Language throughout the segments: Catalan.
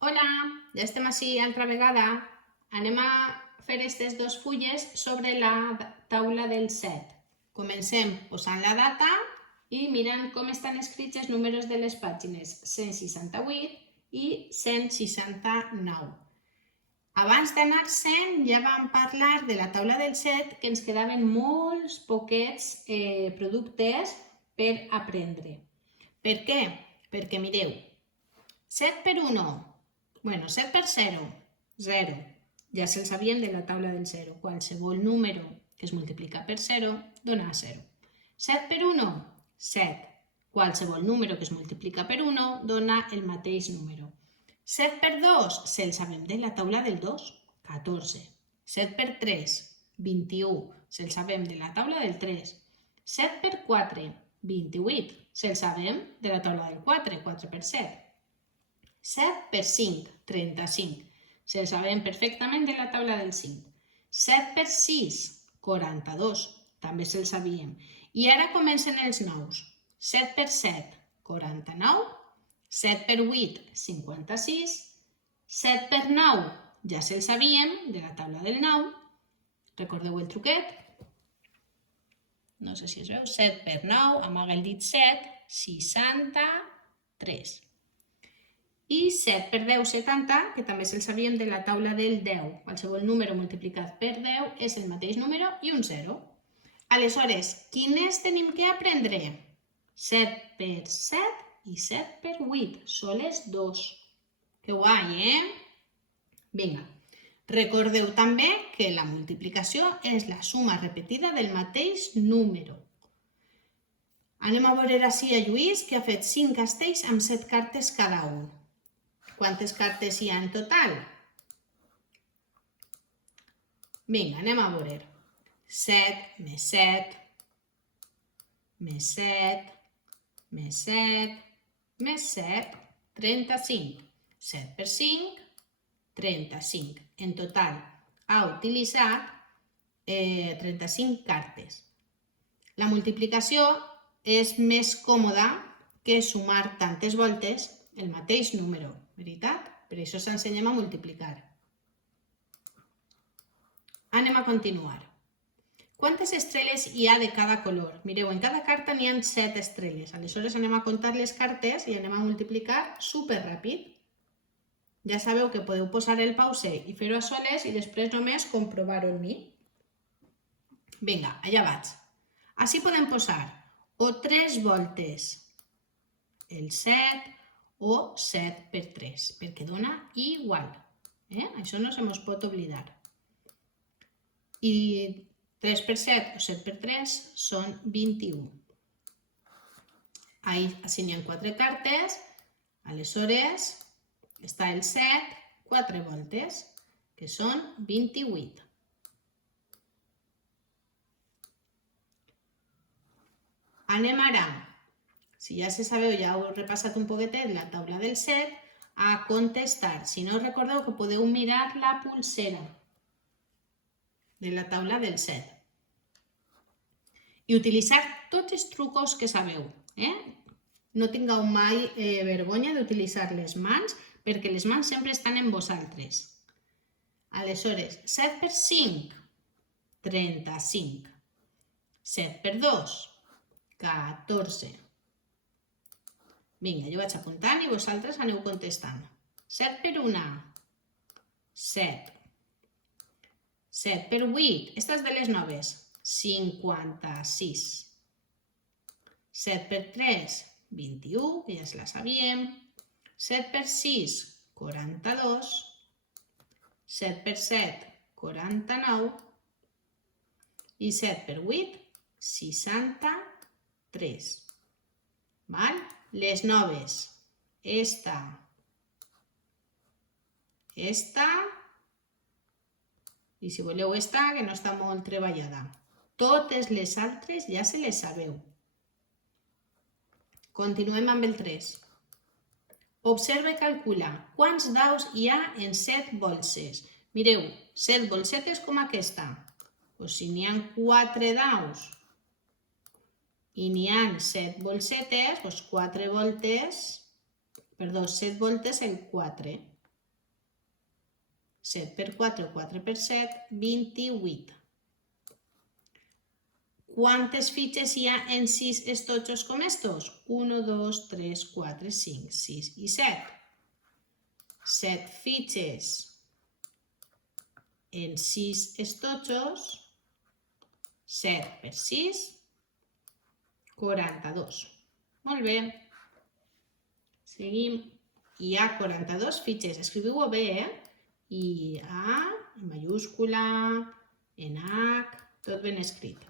Hola, ja estem ací altra vegada. Anem a fer aquestes dos fulles sobre la taula del 7. Comencem posant la data i mirant com estan escrits els números de les pàgines 168 i 169. Abans d'anar-se'n ja vam parlar de la taula del 7 que ens quedaven molts poquets productes per aprendre. Per què? Perquè mireu, 7 per 1, bueno, 7 per 0, 0. Ja se'l sabíem de la taula del 0. Qualsevol número que es multiplica per 0 dona 0. 7 per 1, 7. Qualsevol número que es multiplica per 1 dona el mateix número. 7 per 2, se'l sabem de la taula del 2, 14. 7 per 3, 21. Se'l sabem de la taula del 3. 7 per 4, 28. Se'l sabem de la taula del 4, 4 per 7. 7 per 5, 35. Se'l sabem perfectament de la taula del 5. 7 per 6, 42. També se'l sabíem. I ara comencen els nous. 7 per 7, 49. 7 per 8, 56. 7 per 9, ja se'l sabíem de la taula del 9. Recordeu el truquet? No sé si es veu. 7 per 9, amaga el dit 7, 63. I 7 per 10, 70, que també se'l sabíem de la taula del 10. Qualsevol número multiplicat per 10 és el mateix número i un 0. Aleshores, quines tenim que aprendre? 7 per 7 i 7 per 8, soles 2. Que guai, Vinga. Recordeu també que la multiplicació és la suma repetida del mateix número. Anem a veure ací a Lluís, que ha fet 5 castells amb 7 cartes cada un. Quantes cartes hi ha en total? Vinga, anem a veure. 7 més 7, més 7, més 7, més 7, 35. 7 per 5, 35. En total ha utilitzat 35 cartes. La multiplicació és més còmoda que sumar tantes voltes el mateix número, veritat? Per això s'ensenyem a multiplicar. Anem a continuar. Quantes estrelles hi ha de cada color? Mireu, en cada carta n'hi ha 7 estrelles. Aleshores anem a comptar les cartes i anem a multiplicar superràpid. Ja sabeu que podeu posar el pause i fer-ho a soles i després només comprovar-ho en mi. Vinga, allà vaig. Així podem posar o 3 voltes el 7 o 7 per 3, perquè dona igual. Això no se mos pot oblidar. I 3 per 7 o 7 per 3 són 21. Així n'hi ha 4 cartes, aleshores està el 7, 4 voltes, que són 28. Anem ara, si ja se sabeu, ja heu repassat un poquetet la taula del 7, a contestar. Si no recordeu que podeu mirar la pulsera de la taula del 7. I utilitzar tots els trucos que sabeu. No tingueu mai vergonya d'utilitzar les mans, perquè les mans sempre estan en vosaltres. Aleshores, 7 per 5, 35. 7 per 2, 14. Vinga, jo vaig apuntant i vosaltres aneu contestant. 7 per 1, 7. 7 per 8, esta és de les noves, 56. 7 per 3, 21, que ja se la sabíem. 7 per 6, 42. 7 per 7, 49. I 7 per 8, 63. Val? Les noves. Esta. I si voleu esta, que no està molt treballada. Totes les altres ja se les sabeu. Continuem amb el 3. Observa i calcula quants daus hi ha en 7 bolses. Mireu, 7 bolsetes com aquesta. Si n'hi ha 4 daus i n'hi ha 7 bolsetes, 7 voltes en 4. 7 per 4, 4 per 7, 28. ¿Quantes fitxes hi ha en 6 estotxos com estos? 1, 2, 3, 4, 5, 6 i 7. 7 fitxes en 6 estotxos, 7 per 6, 42. Molt bé. Seguim. Hi ha 42 fitxes. Escriviu-ho bé, I A, en mayúscula, en H, tot ben escrit.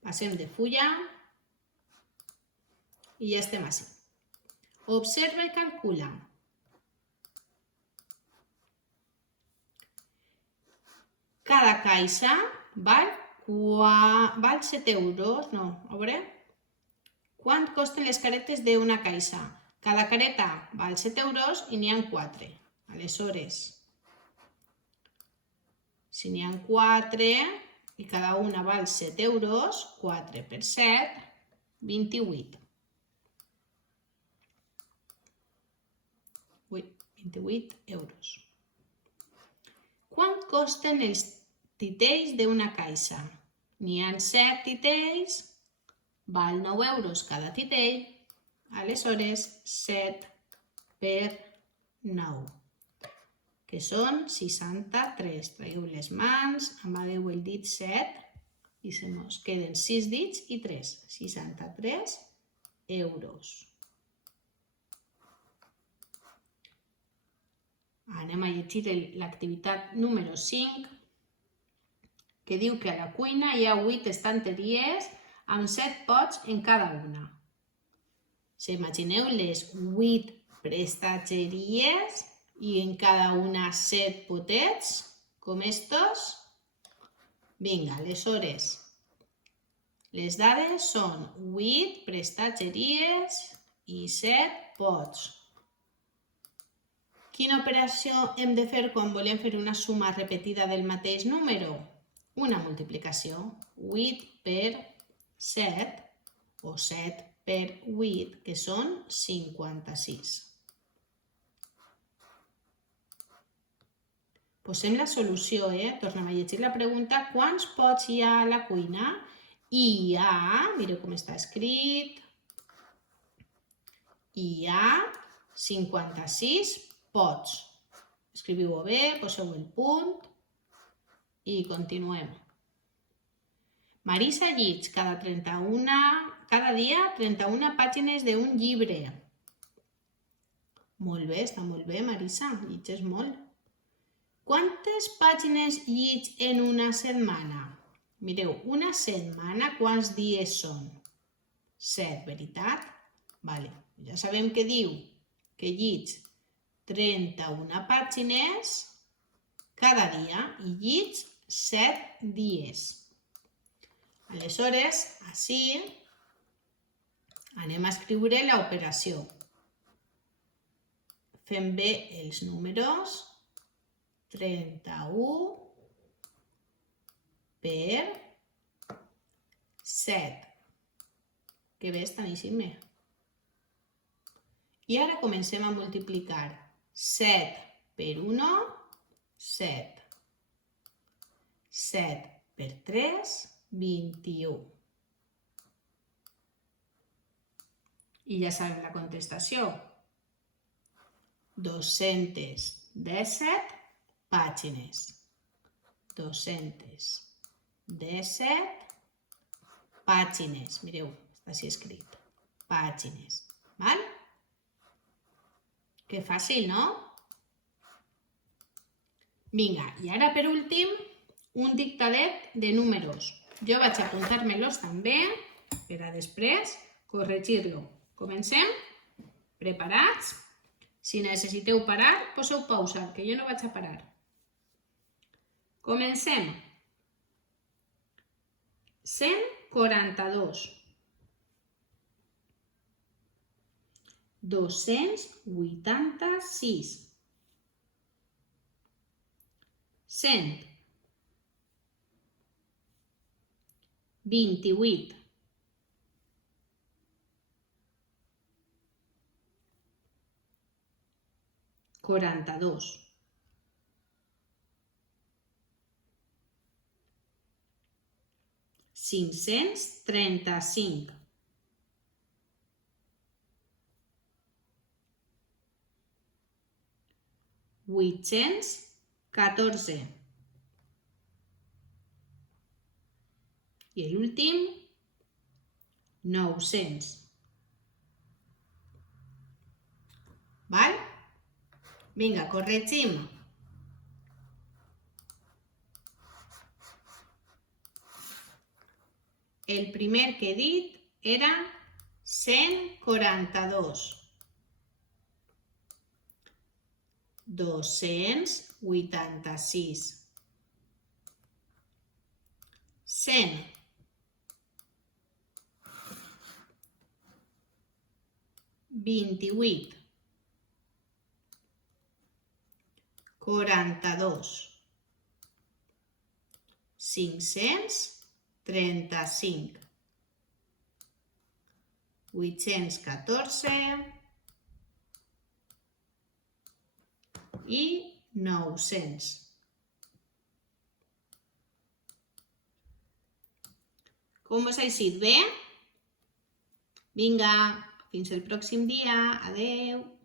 Passem de fulla i ja estem així. Observa i calcula. Cada caixa val 7 euros. No, a veure. Quant costen les caretes d'una caixa? Cada careta val 7 euros i n'hi ha 4. Aleshores, si n'hi ha 4 i cada una val 7 euros, 4 per 7, 28. 28 euros. Quant costen els titells d'una caixa? N'hi ha 7 titells, val 9 euros cada titell, aleshores 7 per 9, que són 63. Traieu les mans, amagueu el dit 7 i se mos queden 6 dits i 3, 63 euros. Anem a llegir l'activitat número 5, que diu que a la cuina hi ha 8 estanteries amb 7 pots en cada una. Imagineu les 8 prestatgeries i en cada una 7 potets, com estos. Vinga, aleshores, les dades són 8 prestatgeries i 7 pots. Quina operació hem de fer quan volem fer una suma repetida del mateix número? Una multiplicació. 8 per 7 o 7 per 8, que són 56. Posem la solució, Tornem a llegir la pregunta. Quants pots hi ha a la cuina? Hi ha, mireu com està escrit, hi ha 56 pots. Escriviu-ho bé, poseu el punt i continuem. Marisa llig cada dia 31 pàgines d'un llibre. Molt bé, està molt bé, Marisa, llitges molt. Quantes pàgines llig en una setmana? Mireu, una setmana quants dies són? 7, veritat? Vale, ja sabem què diu, que llig 31 pàgines cada dia i llig 7 dies. Aleshores, així anem a escriure l'operació. Fem bé els números. 31 per 7. Que bé està així. I ara comencem a multiplicar. 7 per 1, 7. 7 per 3, 21. I ja sabem la contestació. 217 pàgines. 217 pàgines. Mireu, està així escrit. Pàgines. Val? Que fàcil, no? Vinga, i ara per últim, un dictadet de números. Jo vaig apuntar-me-los també per a després corregir-lo. Comencem? Preparats? Si necessiteu parar, poseu pausa, que jo no vaig a parar. Comencem. 142. 286. 100. 28. 42. 42. 535. 814. I l'últim, 900. Val? Vinga, corregim. El primer que he dit era 142. 286. 100. 28. 42. 535. 814 i 900. Com us ha eixit? Bé? Vinga, fins el pròxim dia. Adeu.